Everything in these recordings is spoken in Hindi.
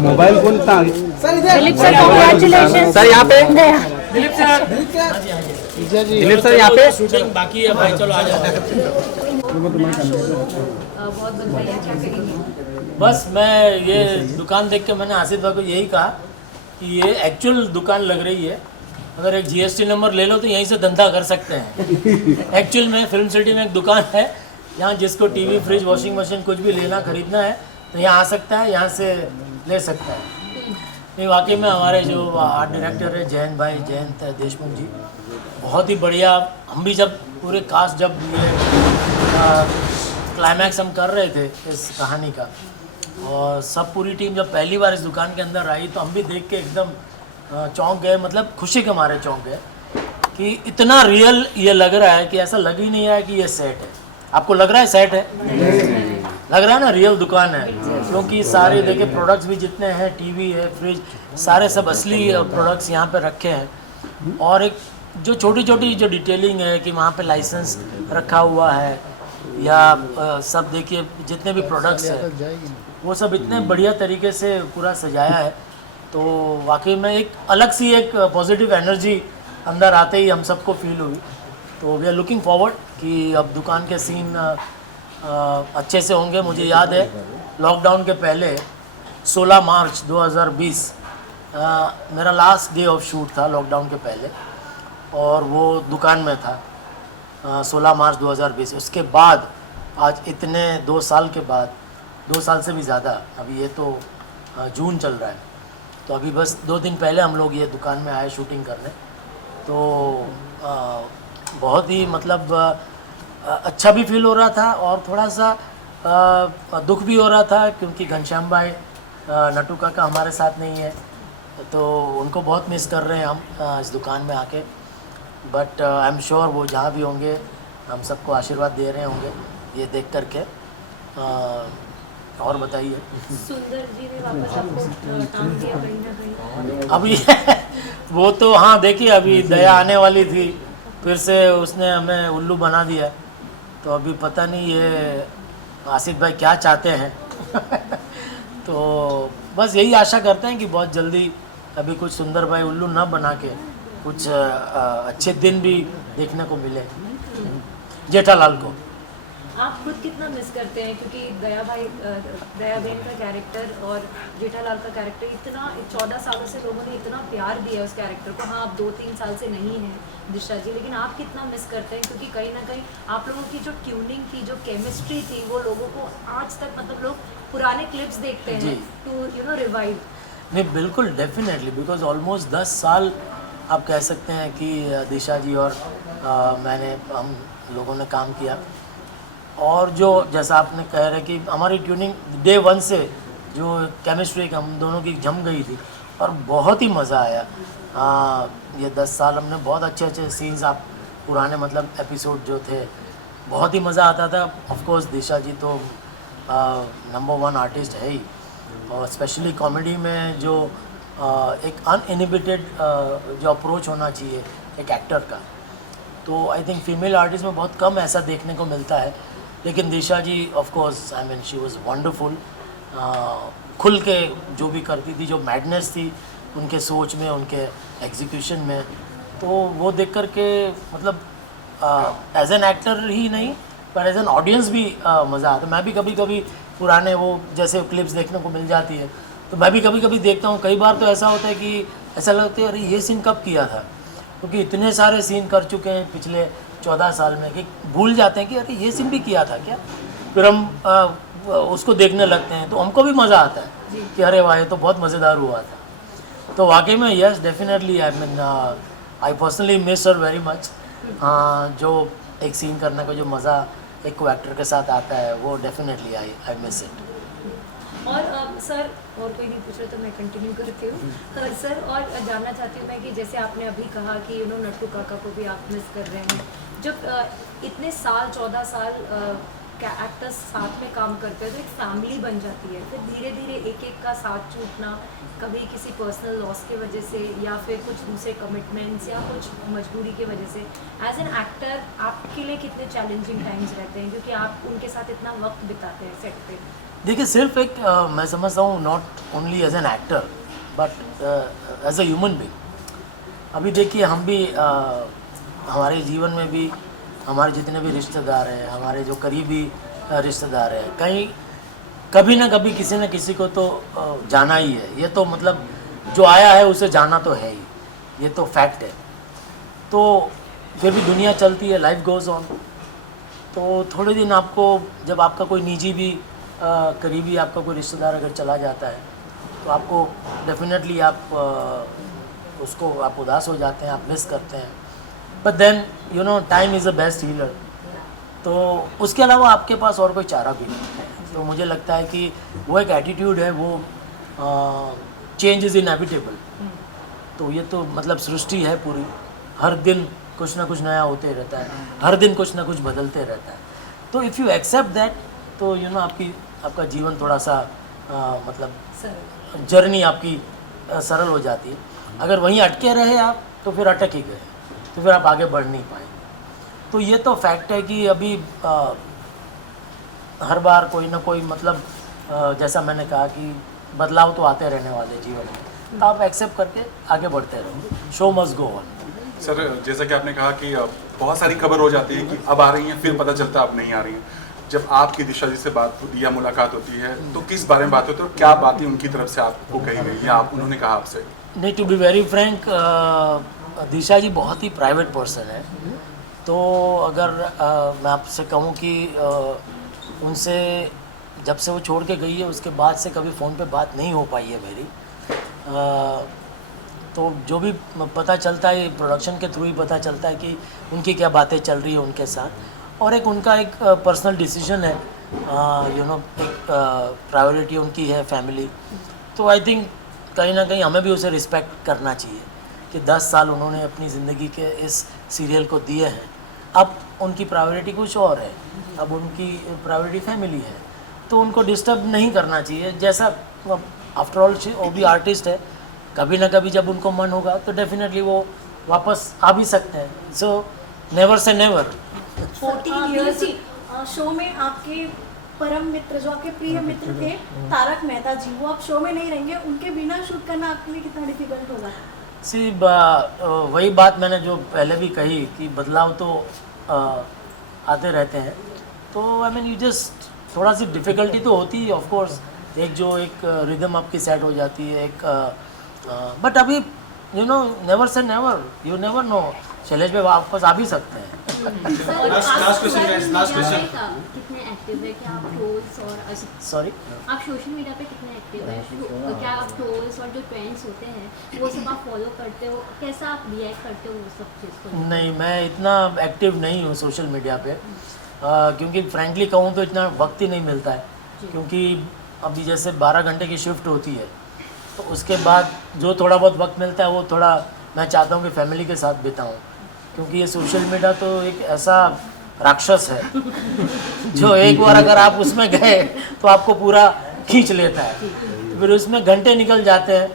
मोबाइल कौन था दिलीप सर कांग्रेचुलेशन सर यहाँ पे दिलीप सर दिलीप सर यहाँ पे शूटिंग बाकी है भाई, चलो आ जाओ। बहुत बधाई, क्या करेंगे? बस मैं ये दुकान देख के मैंने आसिफ भाई को यही कहा कि ये एक्चुअल दुकान लग रही है, अगर एक जीएसटी नंबर ले लो तो यहीं से धंधा कर सकते हैं। एक्चुअल में फिल्म सिटी में एक दुकान है, यहाँ जिसको टीवी, फ्रिज, वॉशिंग मशीन कुछ भी लेना खरीदना है तो यहाँ आ सकता है, यहाँ से ले सकता है। नहीं वाकई में हमारे जो आर्ट डायरेक्टर है जयंत देशमुख जी, बहुत ही बढ़िया। हम भी जब पूरे कास्ट जब ये क्लाइमैक्स हम कर रहे थे इस कहानी का, और सब पूरी टीम जब पहली बार इस दुकान के अंदर आई तो हम भी देख के एकदम चौंक गए, मतलब खुशी के मारे चौंक गए कि इतना रियल ये लग रहा है कि ऐसा लग ही नहीं रहा है कि ये सेट है। आपको लग रहा है सेट है? लग रहा है ना रियल दुकान है, क्योंकि सारे देखिए प्रोडक्ट्स भी जितने हैं, टीवी है, फ्रिज, सारे सब असली प्रोडक्ट्स यहाँ पे रखे हैं। और एक जो छोटी छोटी जो डिटेलिंग है कि वहाँ पे लाइसेंस रखा हुआ है या सब देखिए जितने भी प्रोडक्ट्स हैं वो सब इतने बढ़िया तरीके से पूरा सजाया है। तो वाकई में एक अलग सी एक पॉजिटिव एनर्जी अंदर आते ही हम सबको फील हुई। तो वी आर लुकिंग फॉरवर्ड कि अब दुकान के सीन अच्छे से होंगे। मुझे याद है लॉकडाउन के पहले 16 मार्च 2020 मेरा लास्ट डे ऑफ शूट था लॉकडाउन के पहले, और वो दुकान में था 16 मार्च 2020। उसके बाद आज इतने 2 साल के बाद, 2 साल से भी ज़्यादा, अभी ये तो जून चल रहा है, तो अभी बस 2 दिन पहले हम लोग ये दुकान में आए शूटिंग करने। तो बहुत ही मतलब अच्छा भी फील हो रहा था और थोड़ा सा दुख भी हो रहा था, क्योंकि घनश्याम भाई नटू काका हमारे साथ नहीं है, तो उनको बहुत मिस कर रहे हैं हम इस दुकान में आके। बट आई एम श्योर वो जहाँ भी होंगे हम सबको आशीर्वाद दे रहे होंगे ये देख करके। और बताइए। सुंदर जी ने वापस आपको टांग दिया कहीं ना कहीं। अभी वो तो हाँ देखिए, अभी दया आने वाली थी, फिर से उसने हमें उल्लू बना दिया। तो अभी पता नहीं ये आसिफ भाई क्या चाहते हैं। तो बस यही आशा करते हैं कि बहुत जल्दी अभी कुछ सुंदर भाई उल्लू ना बना के कुछ अच्छे दिन भी देखने को मिले जेठालाल को। आप खुद कितना मिस करते हैं, क्योंकि दया बहन का कैरेक्टर और जेठालाल का कैरेक्टर इतना 14 सालों से लोगों ने इतना प्यार दिया उस कैरेक्टर को। हाँ, आप 2-3 साल से नहीं हैं दिशा जी, लेकिन आप कितना मिस करते हैं, क्योंकि कहीं ना कहीं आप लोगों की जो ट्यूनिंग थी, जो केमिस्ट्री थी, वो लोगों को आज तक, मतलब लोग पुराने क्लिप्स देखते हैं टू रिवाइव। नहीं बिल्कुल डेफिनेटली, बिकॉज ऑलमोस्ट 10 साल आप कह सकते हैं कि दिशा जी और हम लोगों ने काम किया। और जो जैसा आपने कह रहे कि हमारी ट्यूनिंग डे 1 से जो केमिस्ट्री हम दोनों की जम गई थी और बहुत ही मज़ा आया। ये 10 साल हमने बहुत अच्छे अच्छे सीन्स, आप पुराने मतलब एपिसोड जो थे, बहुत ही मज़ा आता था। ऑफ कोर्स दिशा जी तो नंबर 1 आर्टिस्ट है ही, और स्पेशली कॉमेडी में जो एक अनइनिबिटेड जो अप्रोच होना चाहिए एक एक्टर का, तो आई थिंक फीमेल आर्टिस्ट में बहुत कम ऐसा देखने को मिलता है। लेकिन Disha ji of course I mean she was wonderful. खुल के जो भी करती थी, जो मैडनेस थी उनके सोच में, उनके एग्जीक्यूशन में, तो वो देख कर के मतलब एज एन एक्टर ही नहीं पर एज एन ऑडियंस भी मज़ा आता। मैं भी कभी कभी पुराने वो जैसे क्लिप्स देखने को मिल जाती है तो मैं भी कभी कभी देखता हूँ। कई बार तो ऐसा होता है कि ऐसा लगता है अरे ये सीन कब किया था, क्योंकि इतने सारे सीन कर चुके हैं पिछले 14 साल में कि भूल जाते हैं कि अरे ये सीन भी किया था क्या। फिर हम उसको देखने लगते हैं तो हमको भी मज़ा आता है कि अरे वाह ये तो बहुत मज़ेदार हुआ था। तो वाकई में yes definitely I mean I personally miss her very much. जो एक सीन करने का जो मज़ा एक को एक्टर के साथ आता है वो डेफिनेटली आई मिस इट। और सर, और कोई नहीं पूछ रहा तो मैं कंटिन्यू करती हूँ। सर, और जानना चाहती हूँ मैं कि जैसे आपने अभी कहा कि नट्टू काका को भी आप मिस कर रहे हैं, जब इतने साल 14 साल एक्टर्स साथ में काम करते हैं तो एक फैमिली बन जाती है, फिर धीरे धीरे एक एक का साथ छूटना, कभी किसी पर्सनल लॉस की वजह से या फिर कुछ दूसरे कमिटमेंट्स या कुछ मजबूरी की वजह से, एज एन एक्टर आपके लिए कितने चैलेंजिंग टाइम्स रहते हैं क्योंकि आप उनके साथ इतना वक्त बिताते हैं सेट पे? देखिए सिर्फ एक मैं समझता हूँ not only as an actor but as a human being. अभी देखिए हम भी हमारे जीवन में भी हमारे जितने भी रिश्तेदार हैं, हमारे जो करीबी रिश्तेदार हैं, कहीं कभी ना कभी किसी न किसी को तो जाना ही है। ये तो मतलब जो आया है उसे जाना तो है ही, ये तो फैक्ट है। तो फिर भी दुनिया चलती है, लाइफ गोज़ ऑन। तो थोड़े दिन आपको जब आपका कोई निजी भी करीबी आपका कोई रिश्तेदार अगर चला जाता है तो आपको डेफिनेटली आप उसको आप उदास हो जाते हैं, आप मिस करते हैं। But then you know time is the best healer. तो उसके अलावा आपके पास और कोई चारा भी नहीं है। तो मुझे लगता है कि वो एक एटीट्यूड है, वो चेंज इज़ इनएविटेबल। तो ये तो मतलब सृष्टि है पूरी, हर दिन कुछ ना कुछ नया होते रहता है, हर दिन कुछ ना कुछ बदलते रहता है। तो इफ़ यू एक्सेप्ट दैट तो यू नो आपका जीवन थोड़ा सा मतलब जर्नी आपकी सरल हो जाती है। अगर वहीं अटके रहे आप तो फिर अटक ही गए, तो फिर आप आगे बढ़ नहीं पाएंगे। तो ये तो फैक्ट है कि अभी हर बार कोई ना कोई मतलब जैसा मैंने कहा कि बदलाव तो आते रहने वाले जीवन में, तो आप एक्सेप्ट करके आगे बढ़ते रहो। Show must go on. Sir जैसा कि आपने कहा कि बहुत सारी खबर हो जाती है कि अब आ रही हैं, फिर पता चलता है अब नहीं आ रही हैं। जब आपकी दिशा जी से बात होती है या मुलाकात होती है तो किस बारे में बात होती है और क्या बातें उनकी तरफ से आपको कही गई या उन्होंने कहा आपसे? नहीं, टू बी वेरी फ्रैंक, दिशा जी बहुत ही प्राइवेट पर्सन है। तो अगर मैं आपसे कहूँ कि उनसे जब से वो छोड़ के गई है उसके बाद से कभी फ़ोन पे बात नहीं हो पाई है मेरी। तो जो भी पता चलता है प्रोडक्शन के थ्रू ही पता चलता है कि उनकी क्या बातें चल रही है उनके साथ। और एक उनका एक पर्सनल डिसीजन है, यू नो एक प्रायोरिटी उनकी है फैमिली। तो आई थिंक कहीं ना कहीं हमें भी उसे रिस्पेक्ट करना चाहिए कि 10 साल उन्होंने अपनी ज़िंदगी के इस सीरियल को दिए हैं। अब उनकी प्रायोरिटी कुछ और है, अब उनकी प्रायोरिटी फैमिली है, तो उनको डिस्टर्ब नहीं करना चाहिए। जैसा आफ्टर ऑल वो भी आर्टिस्ट है, कभी ना कभी जब उनको मन होगा तो डेफिनेटली वो वापस आ भी सकते हैं। So never say never. 14 years show में आपके परम मित्र, जो आपके प्रिय मित्र थे तारक मेहता जी, वो अब शो में नहीं रहेंगे, उनके बिना शूट करना आपके लिए कितना डिफिकल्ट होगा? सी वही बात मैंने जो पहले भी कही कि बदलाव तो आते रहते हैं। तो आई मीन यू जस्ट थोड़ा सी डिफ़िकल्टी तो होती है ऑफ कोर्स, एक जो एक रिदम आपकी सेट हो जाती है एक बट अभी you know never say never, you never know, Shailesh पे वापस आ भी सकते हैं। लास्ट क्वेश्चन कितने एक्टिव है? क्या आप ट्रोल्स और सॉरी, आप सोशल मीडिया पे कितने एक्टिव है? क्या आप ट्रोल्स और जो ट्रेंड्स होते हैं वो सब आप फॉलो करते हो? कैसा आप रिएक्ट करते हो वो सब चीज़ को? नहीं, मैं इतना एक्टिव नहीं हूँ सोशल मीडिया पे, क्योंकि फ्रैंकली कहूँ तो इतना वक्त ही नहीं मिलता है। क्योंकि अभी जैसे 12 घंटे की शिफ्ट होती है, तो उसके बाद जो थोड़ा बहुत वक्त मिलता है वो थोड़ा मैं चाहता हूँ कि फैमिली के साथ बिताऊँ। क्योंकि ये सोशल मीडिया तो एक ऐसा राक्षस है जो एक बार अगर आप उसमें गए तो आपको पूरा खींच लेता है, फिर उसमें घंटे निकल जाते हैं।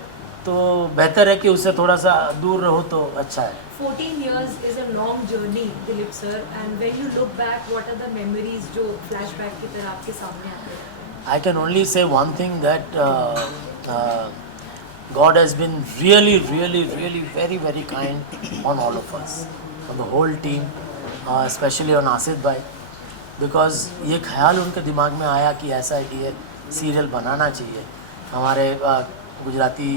तो बेहतर है कि उससे थोड़ा सा दूर रहो तो अच्छा है। 14 years is a long journey, Dilip sir, and when you look back, what are the memories जो flashback की तरह आपके सामने आते हैं? I can only say one thing that God has been really, really, really very, very kind on all of us, on the whole team, especially on Asif भाई, because ये ख्याल उनके दिमाग में आया कि ऐसा है कि ये सीरियल बनाना चाहिए। हमारे गुजराती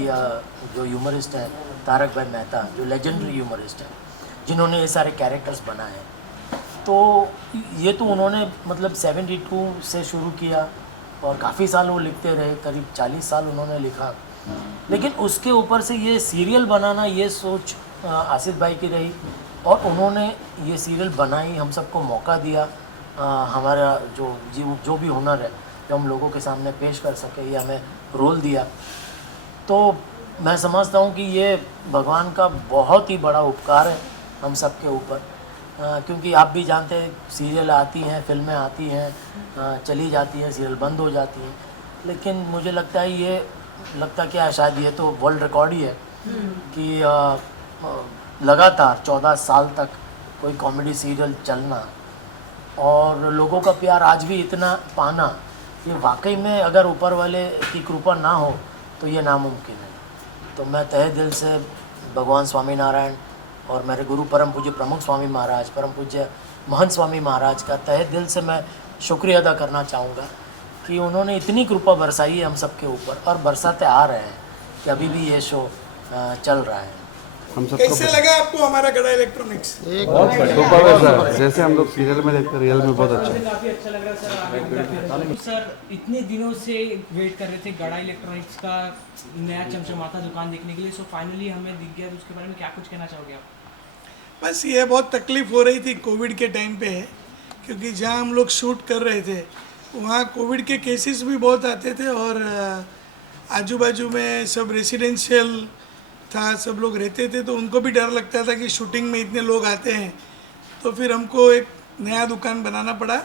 जो ह्यूमरिस्ट हैं तारक भाई मेहता, जो लेजेंडरी ह्यूमरिस्ट हैं, जिन्होंने ये सारे कैरेक्टर्स बनाए हैं, तो ये तो उन्होंने मतलब 72 से शुरू किया और काफ़ी साल वो लिखते रहे, करीब 40 साल उन्होंने लिखा। लेकिन उसके ऊपर से ये सीरियल बनाना, ये सोच आसिफ भाई की रही और उन्होंने ये सीरियल बनाई, हम सबको मौका दिया, हमारा जो भी हुनर है जो हम लोगों के सामने पेश कर सके, ये हमें रोल दिया। तो मैं समझता हूँ कि ये भगवान का बहुत ही बड़ा उपकार है हम सब के ऊपर क्योंकि आप भी जानते हैं सीरियल आती हैं, फिल्में आती हैं, चली जाती हैं, सीरियल बंद हो जाती हैं, लेकिन मुझे लगता है क्या है, शायद ये तो वर्ल्ड रिकॉर्ड ही है कि लगातार 14 साल तक कोई कॉमेडी सीरियल चलना और लोगों का प्यार आज भी इतना पाना, ये वाकई में अगर ऊपर वाले की कृपा ना हो तो ये नामुमकिन है। तो मैं तहे दिल से भगवान स्वामीनारायण और मेरे गुरु परम पूज्य प्रमुख स्वामी महाराज, परम पूज्य महंत स्वामी महाराज का तहे दिल से मैं शुक्रिया अदा करना चाहूँगा कि उन्होंने इतनी कृपा बरसाई है हम सब के ऊपर और बरसाते आ रहे हैं कि अभी भी ये शो चल रहा है। हम सबको कैसे लगा आपको हमारा गड़ा इलेक्ट्रॉनिक्स? बहुत सुपर है सर, जैसे हम लोग सीरियल में देखते रियल में बहुत अच्छा है। काफी अच्छा लग रहा है सर। सर इतने दिनों से वेट कर रहे थे गड़ा इलेक्ट्रॉनिक्स का नया चमचमाता दुकान देखने के लिए, सो फाइनली हमें दिख गया, तो उसके बारे में क्या कुछ कहना चाहोगे आप? बस ये बहुत तकलीफ़ हो रही थी कोविड के टाइम पे, क्योंकि जहाँ हम लोग शूट कर रहे थे वहाँ कोविड के केसेस भी बहुत आते थे और आजू बाजू में सब रेसिडेंशियल था, सब लोग रहते थे, तो उनको भी डर लगता था कि शूटिंग में इतने लोग आते हैं। तो फिर हमको एक नया दुकान बनाना पड़ा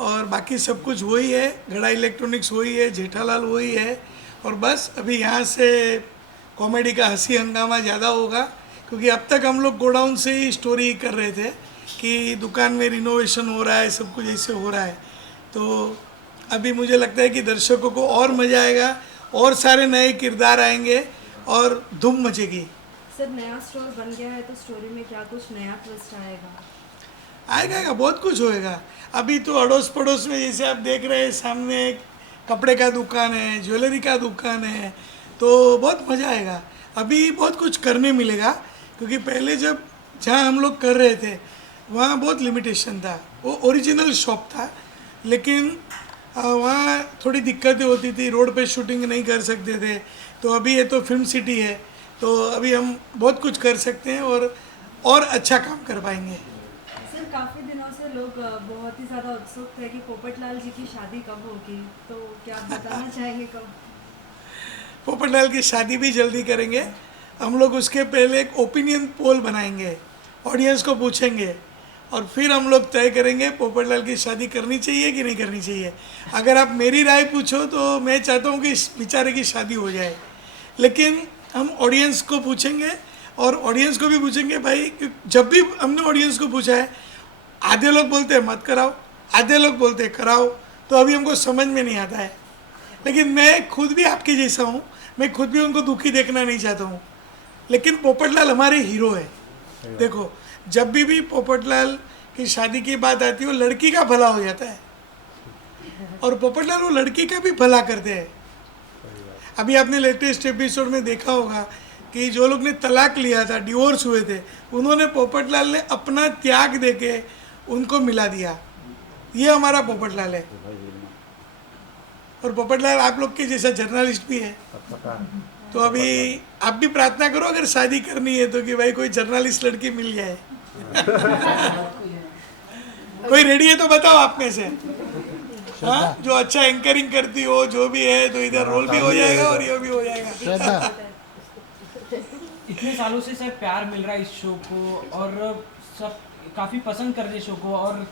और बाकी सब कुछ वही है, गड़ा इलेक्ट्रॉनिक्स वही है, जेठालाल वही है। और बस अभी यहाँ से कॉमेडी का हंसी हंगामा ज़्यादा होगा, क्योंकि अब तक हम लोग गोडाउन से ही स्टोरी कर रहे थे कि दुकान में रिनोवेशन हो रहा है, सब कुछ ऐसे हो रहा है। तो अभी मुझे लगता है कि दर्शकों को और मज़ा आएगा और सारे नए किरदार आएंगे और धूम मचेगी। सर नया स्टोर बन गया है तो स्टोरी में क्या कुछ नया ट्विस्ट आएगा? आएगा, बहुत कुछ होएगा। अभी तो अड़ोस पड़ोस में जैसे आप देख रहे हैं सामने एक कपड़े का दुकान है, ज्वेलरी का दुकान है, तो बहुत मज़ा आएगा। अभी बहुत कुछ करने मिलेगा, क्योंकि पहले जब जहाँ हम लोग कर रहे थे वहाँ बहुत लिमिटेशन था, वो ओरिजिनल शॉप था, लेकिन वहाँ थोड़ी दिक्कतें होती थी, रोड पे शूटिंग नहीं कर सकते थे। तो अभी ये तो फिल्म सिटी है, तो अभी हम बहुत कुछ कर सकते हैं और अच्छा काम कर पाएंगे। सर काफ़ी दिनों से लोग बहुत ही ज़्यादा उत्सुक थे कि पोपटलाल जी की शादी कब होगी, तो क्या आप बताना चाहेंगे कब? पोपटलाल की शादी भी जल्दी करेंगे हम लोग। उसके पहले एक ओपिनियन पोल बनाएंगे, ऑडियंस को पूछेंगे और फिर हम लोग तय करेंगे पोपटलाल की शादी करनी चाहिए कि नहीं करनी चाहिए। अगर आप मेरी राय पूछो तो मैं चाहता हूँ कि इस बेचारे की शादी हो जाए, लेकिन हम ऑडियंस को पूछेंगे और ऑडियंस को भी पूछेंगे भाई। जब भी हमने ऑडियंस को पूछा है, आधे लोग बोलते हैं मत कराओ, आधे लोग बोलते हैं कराओ, तो अभी हमको समझ में नहीं आता है। लेकिन मैं खुद भी आपके जैसा हूँ, मैं खुद भी उनको दुखी देखना नहीं चाहता हूँ, लेकिन पोपटलाल हमारे हीरो है। देखो जब भी पोपटलाल की शादी की बात आती है वो लड़की का भला हो जाता है और पोपटलाल वो लड़की का भी भला करते हैं। अभी आपने लेटेस्ट एपिसोड में देखा होगा कि जो लोग ने तलाक लिया था, डिवोर्स हुए थे, उन्होंने पोपटलाल ने अपना त्याग देके उनको मिला दिया। ये हमारा पोपटलाल है। और पोपटलाल आप लोग के जैसा जर्नलिस्ट भी है, तो अभी आप भी प्रार्थना करो अगर शादी करनी है तो कि भाई कोई जर्नलिस्ट लड़की मिल जाए। कोई रेडी है तो बताओ आप में से, हाँ, जो अच्छा एंकरिंग करती हो, जो भी है, तो इधर रोल भी हो जाएगा और ये भी हो जाएगा। इतने सालों से सर प्यार मिल रहा है इस शो को और सब काफ़ी पसंद कर रहे शो को और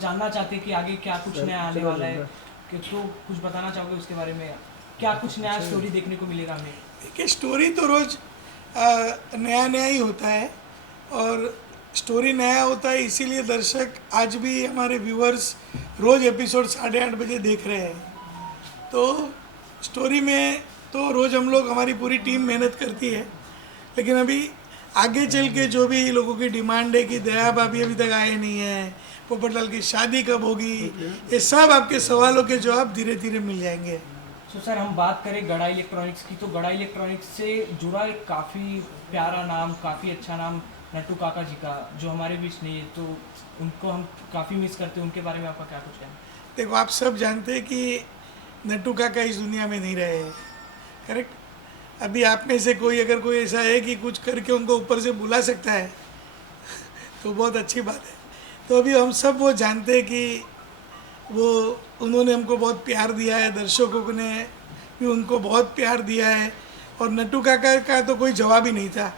जानना चाहते कि आगे क्या कुछ नया आने वाला है, कि तो कुछ बताना चाहोगे उसके बारे में? क्या कुछ नया स्टोरी देखने को मिलेगा हमें? देखिए स्टोरी तो रोज़ नया नया ही होता है और स्टोरी नया होता है, इसीलिए दर्शक आज भी हमारे व्यूअर्स रोज़ एपिसोड 8:30 बजे देख रहे हैं। तो स्टोरी में तो रोज़ हम लोग, हमारी पूरी टीम मेहनत करती है, लेकिन अभी आगे चल के जो भी लोगों की डिमांड है कि दया भाभी अभी तक आए नहीं है, पोपटलाल की शादी कब होगी, ये सब आपके सवालों के जवाब धीरे धीरे मिल जाएंगे। तो सर हम बात करें गड़ा इलेक्ट्रॉनिक्स की, तो गड़ा इलेक्ट्रॉनिक्स से जुड़ा एक काफ़ी प्यारा नाम, काफ़ी अच्छा नाम नट्टू काका जी का, जो हमारे बीच नहीं है, तो उनको हम काफ़ी मिस करते हैं। उनके बारे में आपका क्या कुछ कहना? देखो आप सब जानते हैं कि नट्टू काका इस दुनिया में नहीं रहे हैं, करेक्ट? अभी आप में से कोई अगर कोई ऐसा है कि कुछ करके उनको ऊपर से बुला सकता है तो बहुत अच्छी बात है। तो अभी हम सब वो जानते हैं कि वो उन्होंने हमको बहुत प्यार दिया है, दर्शकों ने भी उनको बहुत प्यार दिया है और नट्टू काका का तो कोई जवाब ही नहीं था।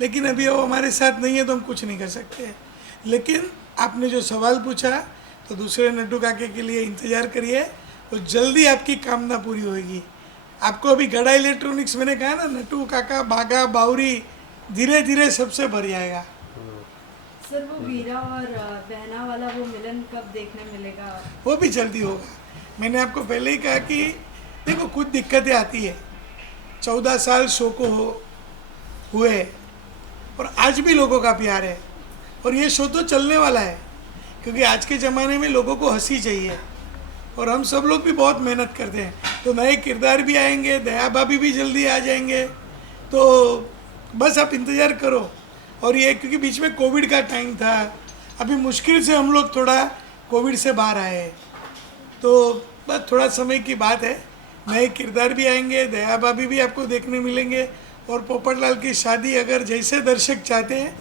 लेकिन अभी वो हमारे साथ नहीं है तो हम कुछ नहीं कर सकते। लेकिन आपने जो सवाल पूछा तो दूसरे नट्टू काके के लिए इंतज़ार करिए, तो जल्दी आपकी कामना पूरी होगी। आपको अभी गड़ा इलेक्ट्रॉनिक्स मैंने कहा ना, नट्टू काका बागा बावरी धीरे धीरे सबसे भर जाएगा। सर वो वीरा और बहना वाला वो मिलन कब देखने मिलेगा? वो भी जल्दी होगा। मैंने आपको पहले ही कहा कि देखो कुछ दिक्कतें आती है, 14 साल शो को हुए और आज भी लोगों का प्यार है और ये शो तो चलने वाला है, क्योंकि आज के ज़माने में लोगों को हंसी चाहिए और हम सब लोग भी बहुत मेहनत करते हैं। तो नए किरदार भी आएंगे, दया भाभी भी जल्दी आ जाएंगे, तो बस आप इंतज़ार करो। और ये क्योंकि बीच में कोविड का टाइम था, अभी मुश्किल से हम लोग थोड़ा कोविड से बाहर आए, तो बस थोड़ा समय की बात है। नए किरदार भी आएंगे, दया भाभी भी आपको देखने मिलेंगे और पोपटलाल की शादी अगर जैसे दर्शक चाहते हैं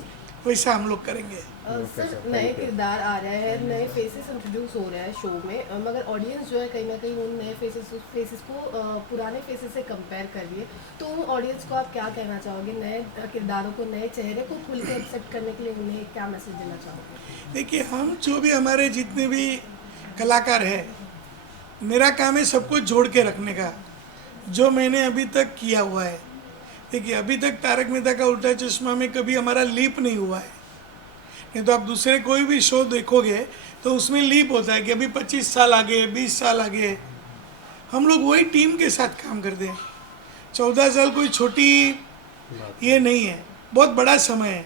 वैसा हम लोग करेंगे। सर नए किरदार आ रहे हैं, नए फेसेस इंट्रोड्यूस हो रहे हैं शो में, मगर ऑडियंस जो है कहीं ना कहीं उन नए फेसेस को पुराने फेसेस से कंपेयर कर रही है, तो उन ऑडियंस को आप क्या कहना चाहोगे? नए किरदारों को, नए चेहरे को खुल के एक्सेप्ट करने के लिए उन्हें क्या मैसेज देना चाहोगे? देखिए, हम जो भी हमारे जितने भी कलाकार हैं, मेरा काम है सबको जोड़ के रखने का, जो मैंने अभी तक किया हुआ है। देखिए, अभी तक तारक मेहता का उल्टा चश्मा में कभी हमारा लीप नहीं हुआ है, नहीं तो आप दूसरे कोई भी शो देखोगे तो उसमें लीप होता है कि अभी 25 साल आगे, 20 साल आगे। हम लोग वही टीम के साथ काम करते हैं। 14 साल कोई छोटी ये नहीं है, बहुत बड़ा समय है।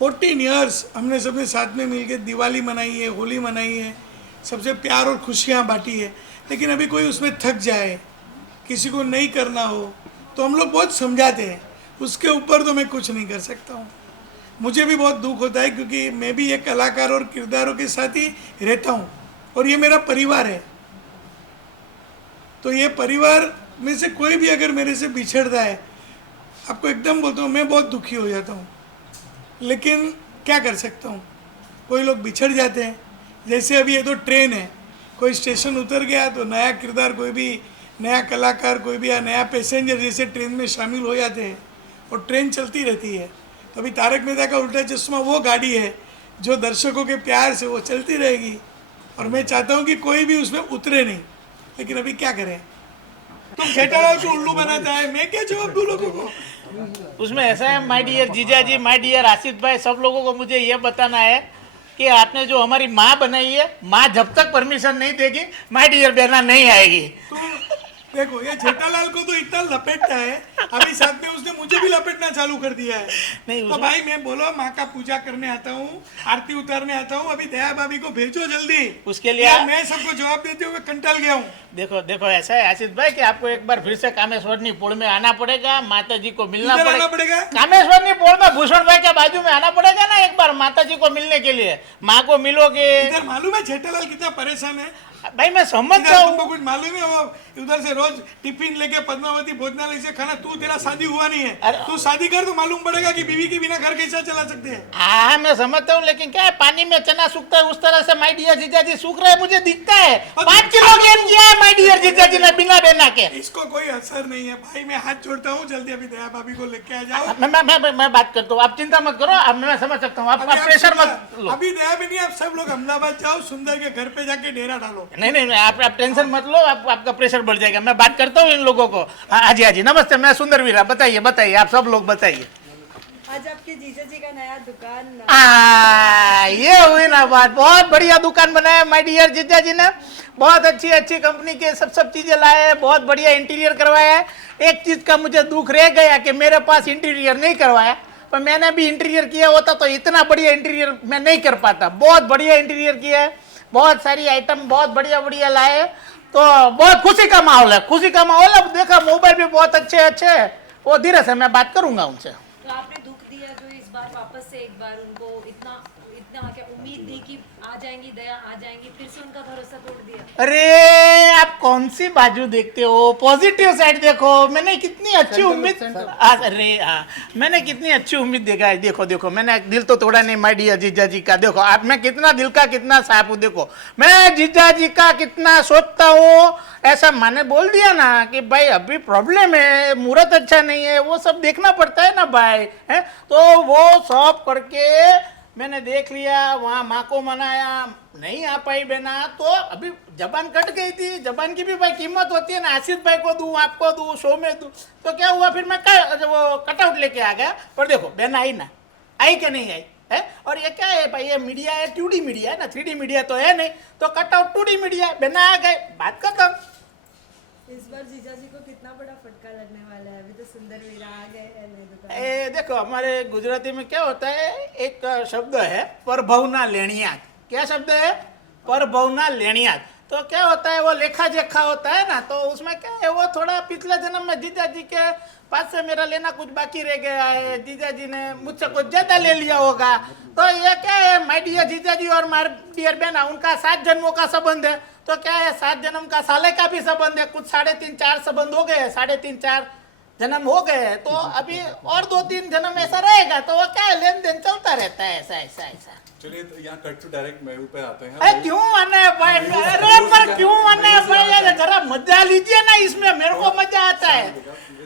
14 ईयर्स हमने सबने साथ में मिलकर दिवाली मनाई है, होली मनाई है, सबसे प्यार और खुशियाँ बांटी है। लेकिन अभी कोई उसमें थक जाए, किसी को नहीं करना हो, तो हम लोग बहुत समझाते हैं। उसके ऊपर तो मैं कुछ नहीं कर सकता हूँ। मुझे भी बहुत दुख होता है, क्योंकि मैं भी एक कलाकार और किरदारों के साथ ही रहता हूँ और ये मेरा परिवार है। तो ये परिवार में से कोई भी अगर मेरे से बिछड़ता है, आपको एकदम बोलता हूँ, मैं बहुत दुखी हो जाता हूँ। लेकिन क्या कर सकता हूँ, कोई लोग बिछड़ जाते हैं। जैसे अभी ये तो ट्रेन है, कोई स्टेशन उतर गया तो नया किरदार, कोई भी नया कलाकार, कोई भी या नया पैसेंजर जैसे ट्रेन में शामिल हो जाते हैं और ट्रेन चलती रहती है। तो अभी तारक मेहता का उल्टा चश्मा वो गाड़ी है जो दर्शकों के प्यार से वो चलती रहेगी और मैं चाहता हूँ कि कोई भी उसमें उतरे नहीं। लेकिन अभी क्या करें, तुम जेठालाल को उल्लू बनाता है, मैं क्या जवाब दूँ लोगों को? उसमें ऐसा है, माय डियर जीजा जी, माय डियर आसिफ भाई, सब लोगों को मुझे ये बताना है कि आपने जो हमारी माँ बनाई है, माँ जब तक परमिशन नहीं देगी माय डियर बहना नहीं आएगी। देखो, ये जेठालाल को तो इतना लपेटता है, अभी साथ में उसने मुझे भी लपेटना चालू कर दिया है। नहीं, तो भाई मैं बोलो, माँ का पूजा करने आता हूँ, आरती उतारने आता हूँ, अभी दया भाभी को भेजो जल्दी। उसके लिए यार, मैं सबको जवाब देते हुए कंटाल गया हूँ। देखो ऐसा है आशीष भाई कि आपको एक बार फिर से कामेश्वरनी पोल में आना पड़ेगा, माता जी को मिलना पड़ेगा। कामेश्वरनी पोल में भूषण भाई के बाजू में आना पड़ेगा ना एक बार, माता जी को मिलने के लिए। माँ को मिलोगे। इधर मालूम है जेठालाल कितना परेशान है? भाई मैं समझता हूँ, तुमको कुछ मालूम है? वो उधर से रोज टिफिन लेके पद्मावती भोजनालय से खाना, तू तेरा शादी हुआ नहीं है, तू शादी कर तो मालूम पड़ेगा कि बीवी के बिना घर कैसा चला सकते हैं। हाँ मैं समझता हूँ, लेकिन क्या है, पानी में चना सूखता है उस तरह से माय डियर जीजा जी सूख रहे हैं, मुझे दिखता है। 5 किलो गेन किया है माय डियर जीजा जी ने बिना बेना के। इसको कोई असर नहीं है भाई, मैं हाथ जोड़ता हूँ, जल्दी अभी दया भाभी को लेके आ जाओ। मैं बात करता हूँ, आप चिंता मत करो, अब मैं समझ सकता हूँ, आप प्रेशर मत लो। अभी दया भी नहीं, आप सब लोग अहमदाबाद जाओ, सुंदर के घर पे जाके डेरा डालो। नहीं, आप टेंशन मत लो, आपका प्रेशर बढ़ जाएगा। मैं बात करता हूँ इन लोगों को। हाँ जी, नमस्ते, मैं सुंदर वीरा। बताइए आप सब लोग बताइए। आज आपके जीजा जी का नया दुकान, ये हुई ना बात, बहुत बढ़िया दुकान बनाया माय डियर जीजा जी ने, बहुत अच्छी कंपनी के सब चीजें लाए हैं, बहुत बढ़िया इंटीरियर करवाया है। एक चीज का मुझे दुख रह गया कि मेरे पास इंटीरियर नहीं करवाया, पर मैंने भी इंटीरियर किया होता तो इतना बढ़िया इंटीरियर मैं नहीं कर पाता। बहुत बढ़िया इंटीरियर किया है, बहुत सारी आइटम बहुत बढ़िया लाए, तो बहुत खुशी का माहौल है। अब देखा मोबाइल भी बहुत अच्छे है, वो धीरे से मैं बात करूंगा उनसे। तो आपने दुख दिया जो इस बार वापस से एक बार उनको इतना क्या उम्मीद दी कि आ जाएंगी, दया आ जाएंगी, फिर से उनका भरोसा तोड़ दिया। अरे आप कौन सी बाजू देखते हो, पॉजिटिव साइड देखो। मैंने कितनी अच्छी उम्मीद, मैंने कितनी अच्छी उम्मीद देखा है। देखो मैंने दिल तो तोड़ा नहीं माय डियर जीजा जी का। देखो आप, मैं कितना दिल का कितना साफ हूँ। देखो मैं जीजा जी का कितना सोचता हूँ। ऐसा मैंने बोल दिया ना कि भाई अभी प्रॉब्लम है, मुहूर्त अच्छा नहीं है, वो सब देखना पड़ता है ना भाई, है तो वो सब करके मैंने देख लिया, वहाँ माँ को मनाया, नहीं आ पाई बहना, तो अभी जबान कट गई थी। जबान की भी भाई कीमत होती है ना, आशीष भाई को दूँ, आपको दूँ, शो में दूँ, तो क्या हुआ फिर मैं वो कटआउट लेके आ गया। पर देखो बहना आई ना, आई कि नहीं आई है। और ये क्या है भाई, ये मीडिया है, 2D मीडिया है ना, 3D मीडिया तो है नहीं, तो कटआउट 2D मीडिया है, बहना आ गए, बात खत्म। इस बार जीजा जी को कितना बड़ा फटका लगने वाला है, अभी तो सुंदर वीरा आ गए हैं नई दुकान। ए देखो हमारे गुजराती में क्या होता है, एक शब्द है परभवना लेणियात। क्या शब्द है? परभवना लेणियात। तो क्या होता है, वो लेखा जोखा होता है ना, तो उसमें क्या है, वो थोड़ा पिछले जन्म में जीजा जी के पास से मेरा लेना कुछ बाकी रह गया है, जीजा जी ने मुझसे कुछ ज्यादा ले लिया होगा। तो ये क्या है, माय डियर जीजा जी और माय डियर बहना, उनका 7 जन्मों का संबंध है। तो क्या है, 7 जन्म का साले का भी संबंध है, कुछ 3.5-4 संबंध हो गए, 3.5-4 जन्म हो गए, तो अभी और 2-3 जन्म ऐसा रहेगा, तो वो क्या है, लेन देन चलता रहता है, ऐसा ऐसा ऐसा। चलिए तो यहाँ कट टू डायरेक्ट मयूर पे आते हैं। अरे क्यों आने भाई, अरे पर क्यों आने भाई, जरा मजा लीजिए ना, इसमें मेरे को मजा आता है।